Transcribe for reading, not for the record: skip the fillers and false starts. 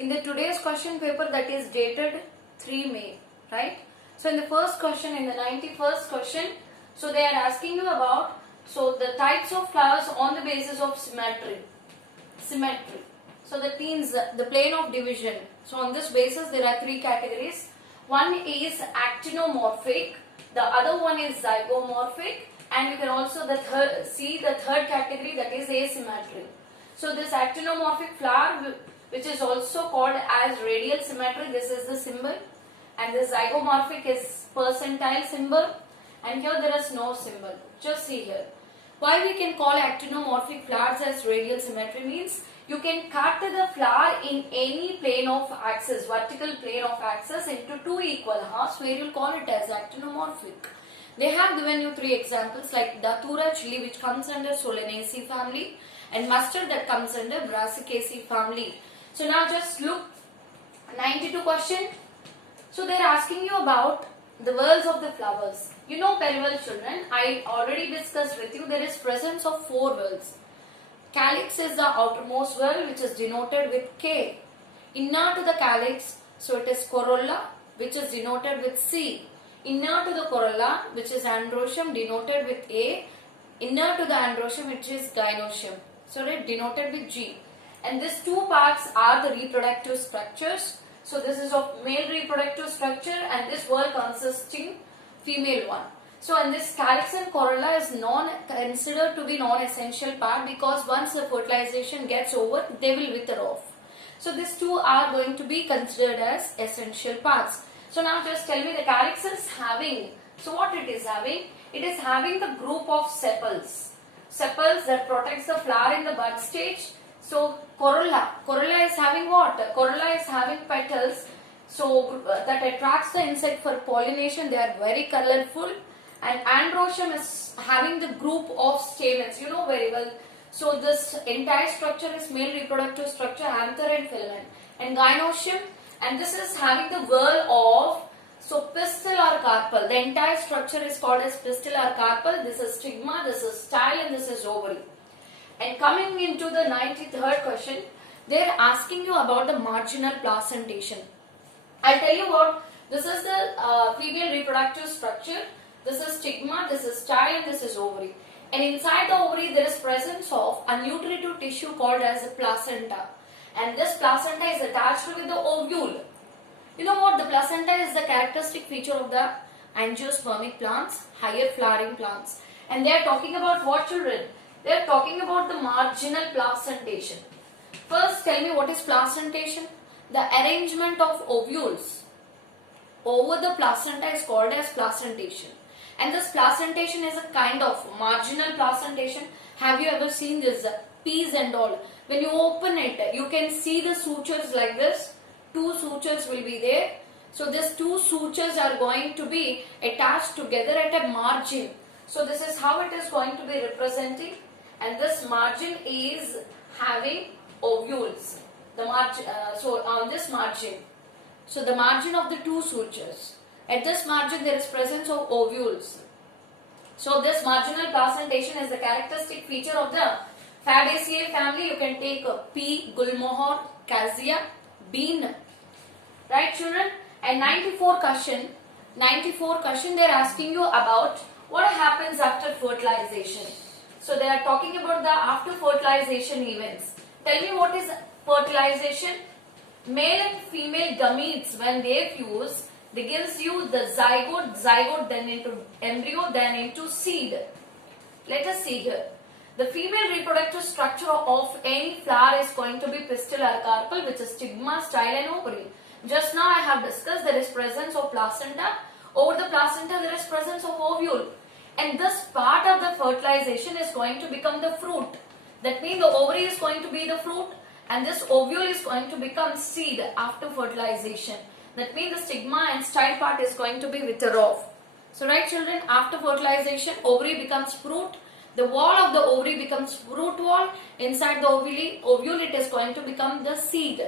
in the today's question paper that is dated 3 May, right? So in the first question, in the 91st question, so they are asking you about the types of flowers on the basis of symmetry. So that means the plane of division. So on this basis there are three categories. One is actinomorphic, the other one is zygomorphic, and you can also see the third category, that is asymmetry. So this actinomorphic flower, which is also called as radial symmetry, this is the symbol, and the zygomorphic is percentile symbol, and here there is no symbol. Just see here. Why we can call actinomorphic flowers as radial symmetry means you can cut the flower in any plane of axis, vertical plane of axis, into two equal halves, where you will call it as actinomorphic. They have given you three examples like Datura chili, which comes under Solanaceae family, and mustard that comes under Brassicaceae family. So now just look 92 question. So they are asking you about the whorls of the flowers. You know very well, children, I already discussed with you, there is presence of four whorls. Calyx is the outermost whorl, which is denoted with K. Inner to the calyx, so it is corolla, which is denoted with C. Inner to the corolla, which is androecium, denoted with A. Inner to the androecium, which is gynoecium, so it denoted with G. And these two parts are the reproductive structures. So this is of male reproductive structure, and this whorl consisting female one. So in this calyx and corolla is considered to be non-essential part, because once the fertilization gets over, they will wither off. So these two are going to be considered as essential parts. So now just tell me, the calyx is having, so what it is having? It is having the group of sepals. Sepals that protects the flower in the bud stage. So corolla is having what? Corolla is having petals, so that attracts the insect for pollination. They are very colorful. And androecium is having the group of stamens, you know very well. So this entire structure is male reproductive structure, anther and filament. And gynoecium, and this is having the whorl of, pistil or carpel. The entire structure is called as pistil or carpel. This is stigma, this is style, and this is ovary. And coming into the 93rd question, they are asking you about the marginal placentation. I'll tell you what, this is the female reproductive structure. This is stigma, this is style, and this is ovary. And inside the ovary there is presence of a nutritive tissue called as the placenta. And this placenta is attached with the ovule. You know what, the placenta is the characteristic feature of the angiospermic plants, higher flowering plants. And they are talking about what, children? They are talking about the marginal placentation. First tell me, what is placentation? The arrangement of ovules over the placenta is called as placentation. And this placentation is a kind of marginal placentation. Have you ever seen this peas and all? When you open it, you can see the sutures like this. Two sutures will be there. So these two sutures are going to be attached together at a margin. So this is how it is going to be representing. And this margin is having ovules. The margin, so on this margin, so the margin of the two sutures. At this margin there is presence of ovules. So this marginal placentation is the characteristic feature of the Fabaceae family. You can take pea, gulmohar, cassia, bean. Right, children? And 94 question they are asking you about what happens after fertilization. So they are talking about the after fertilization events. Tell me, what is fertilization? Male and female gametes, when they fuse, they gives you the zygote then into embryo, then into seed. Let us see here. The female reproductive structure of any flower is going to be pistil or carpel, which is stigma, style, and ovary. Just now I have discussed there is presence of placenta. Over the placenta there is presence of ovule. And this part of the fertilization is going to become the fruit. That means the ovary is going to be the fruit, and this ovule is going to become seed after fertilization. That means the stigma and style part is going to be wither off. So right, children, after fertilization, ovary becomes fruit. The wall of the ovary becomes fruit wall. Inside the ovule it is going to become the seed.